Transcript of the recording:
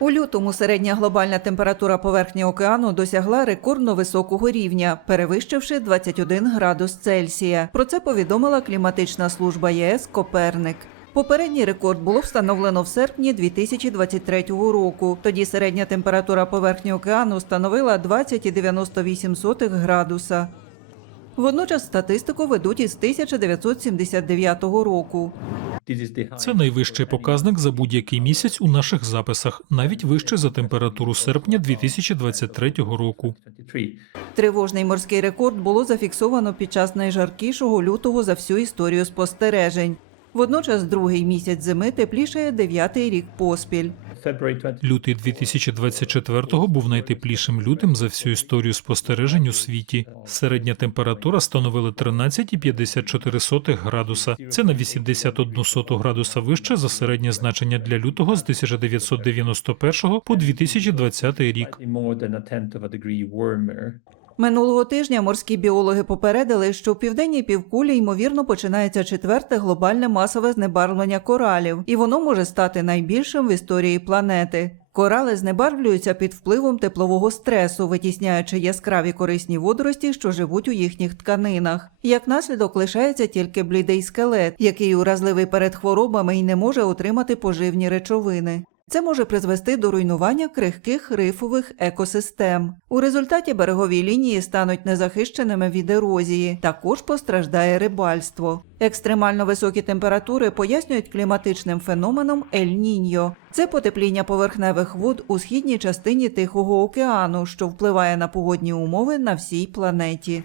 У лютому середня глобальна температура поверхні океану досягла рекордно високого рівня, перевищивши 21 градус Цельсія. Про це повідомила кліматична служба ЄС Коперник. Попередній рекорд було встановлено в серпні 2023 року. Тоді середня температура поверхні океану становила 20,98 градуса. Водночас статистику ведуть із 1979 року. Це найвищий показник за будь-який місяць у наших записах, навіть вище за температуру серпня 2023 року. Тривожний морський рекорд було зафіксовано під час найжаркішого лютого за всю історію спостережень. Водночас другий місяць зими теплішає дев'ятий рік поспіль. Лютий 2024-го був найтеплішим лютим за всю історію спостережень у світі. Середня температура становила 13,54 градуса. Це на 81 соту градуса вище за середнє значення для лютого з 1991 по 2020 рік. Минулого тижня морські біологи попередили, що в південній півкулі ймовірно починається четверте глобальне масове знебарвлення коралів, і воно може стати найбільшим в історії планети. Корали знебарвлюються під впливом теплового стресу, витісняючи яскраві корисні водорості, що живуть у їхніх тканинах. Як наслідок лишається тільки блідий скелет, який уразливий перед хворобами і не може отримати поживні речовини. Це може призвести до руйнування крихких рифових екосистем. У результаті берегові лінії стануть незахищеними від ерозії. Також постраждає рибальство. Екстремально високі температури пояснюють кліматичним феноменом Ель-Ніньо. Це потепління поверхневих вод у східній частині Тихого океану, що впливає на погодні умови на всій планеті.